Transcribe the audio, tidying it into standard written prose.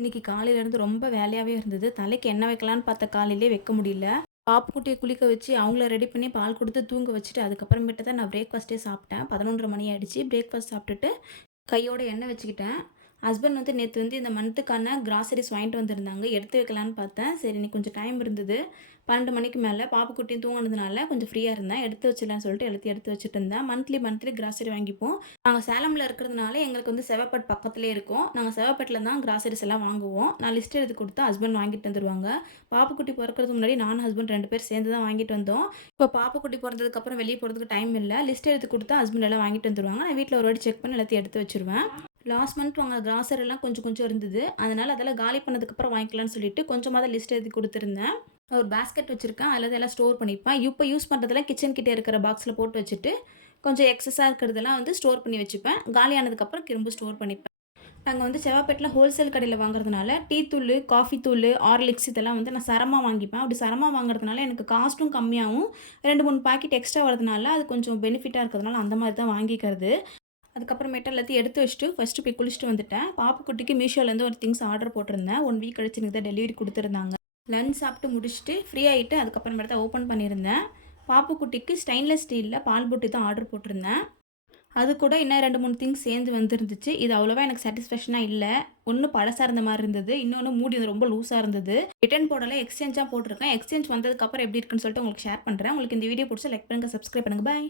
இன்னைக்கு காலையிலேருந்து ரொம்ப வேலையாவே இருந்தது. தலைக்கு எண்ணெய் வைக்கலான்னு பார்த்த காலையிலேயே வைக்க முடியல. பாப்புக்குட்டிய குளிக்க வச்சு, அவங்கள ரெடி பண்ணி பால் குடுத்து தூங்க வச்சுட்டு, அதுக்கப்புறமேட்டு தான் நான் பிரேக்ஃபாஸ்ட்டே சாப்பிட்டேன். 11:30 மணி ஆயிடுச்சு. பிரேக்ஃபாஸ்ட் சாப்பிட்டுட்டு, கையோட எண்ணெய் வச்சுக்கிட்டேன். ஹஸ்பண்ட் வந்து நேத்து வந்து இந்த மந்த்துக்கான கிராசரிஸ் வாங்கிட்டு வந்திருந்தாங்க. எடுத்து வைக்கலான்னு பார்த்தேன். சரி இன்னைக்கு கொஞ்சம் டைம் இருந்தது. 12 மணிக்கு மேல பாப்புக்குட்டியும் தூங்குனதுனால கொஞ்சம் ஃப்ரீயா இருந்தேன். எடுத்து வச்சிடலான்னு சொல்லிட்டு எல்லாத்தையும் எடுத்து வச்சுட்டு இருந்தேன். மந்த்லி கிராசரி வாங்கிப்போம். நாங்க சேலம்ல இருக்கிறதுனால எங்களுக்கு வந்து செவப்பட் பக்கத்திலேயே இருக்கும். நாங்க செவப்பட்ல தான் கிராசரிஸ் எல்லாம் வாங்குவோம். நான் லிஸ்ட் எழுதி குடுத்தா ஹஸ்பண்ட் வாங்கிட்டு வந்துருவாங்க. பாப்புக்குட்டி பொறக்கறதுக்கு முன்னாடி நானும் ஹஸ்பண்ட் 2 பேரும் சேர்ந்து தான் வாங்கிட்டு வந்தோம். இப்போ பாப்புக்குட்டி பொறந்ததுக்கப்புறம் வெளிய போறதுக்கு டைம் இல்ல. லிஸ்ட் எழுதி குடுத்தா ஹஸ்பண்ட் எல்லாம் வாங்கிட்டு வந்துருவாங்க. நான் வீட்ல ஒரு வாட்டி செக் பண்ணி எல்லாத்தையும் எடுத்து வச்சுருவேன். லாஸ்ட் மந்த் வாங்குன கிராசரிலாம் கொஞ்சம் கொஞ்சம் இருந்தது. அதனால அதெல்லாம் காலி பண்ணதுக்கப்புறம் வாங்கிக்கலாம்னு சொல்லிட்டு கொஞ்சமா தான் லிஸ்ட் எழுதி குடுத்துருந்தேன். ஒரு பேஸ்கெட் வச்சிருக்கேன். அதில தான் எல்லாம் ஸ்டோர் பண்ணிப்பேன். இப்ப யூஸ் பண்றதெல்லாம் கிச்சன் கிட்ட இருக்கிற பாக்ஸ்ல போட்டு வச்சுட்டு, கொஞ்சம் எக்ஸஸா இருக்கிறதெல்லாம் வந்து ஸ்டோர் பண்ணி வச்சுப்பேன். காலியானதுக்கப்புறம் திரும்ப ஸ்டோர் பண்ணிப்பேன். நாங்க வந்து செவ்வாப்பேட்ல ஹோல்சேல் கடையில வாங்குறதுனால, டீ தூளு, காஃபி தூளு, ஹார்லிக்ஸ் இதெல்லாம் வந்து நான் சரமா வாங்கிப்பேன். அப்படி சரமா வாங்குறதுனால எனக்கு காஸ்ட்டும் கம்மியாவும், 2, 3 பாக்கெட் எக்ஸ்ட்ரா வரதுனால, அது கொஞ்சம் பெனிஃபிட்டா இருக்கிறதுனால அந்த மாரி தான் வாங்கிக்கிறது. அதுக்கப்புறமேட்டு எல்லாத்தையும் எடுத்து வச்சுட்டு, ஃபர்ஸ்ட்டு போய் குளிச்சுட்டு வந்துட்டேன். பாப்புக்குட்டிக்கு மீஷோலேருந்து ஒரு திங்ஸ் ஆர்டர் போட்டிருந்தேன். 1 வீக் கழிச்சு எனக்கு தான் டெலிவரி குடுத்துருந்தாங்க. லஞ்ச் சாப்பிட்டு முடிச்சுட்டு, ஃப்ரீ ஆயிட்டு அதுக்கப்புறமேட்டு தான் ஓப்பன் பண்ணியிருந்தேன். பாப்புக்குட்டிக்கு ஸ்டெயின்லெஸ் ஸ்டீல்ல பால் புட்டி தான் ஆர்டர் போட்டிருந்தேன். அது கூட இன்னும் 2, 3 திங்ஸ் சேர்ந்து வந்துருந்துச்சு. இது அவ்வளவா எனக்கு சாட்டிஸ்ஃபேக்ஷனா இல்ல. ஒண்ணு பழசா இருந்த மாரி இருந்தது. இன்னொன்னு மூடி வந்து ரொம்ப லூஸா இருந்தது. ரிட்டர்ன் போடல, எக்ஸ்சேஞ்சா போட்டிருக்கேன். எக்ஸ்சேஞ்ச் வந்ததுக்கப்புறம் எப்படி இருக்குன்னு சொல்லிட்டு உங்களுக்கு ஷேர் பண்றேன். உங்களுக்கு இந்த வீடியோ புடிச்சா லைக் பண்ணுங்க, சப்ஸ்கிரைப் பண்ணுங்க. பாய்.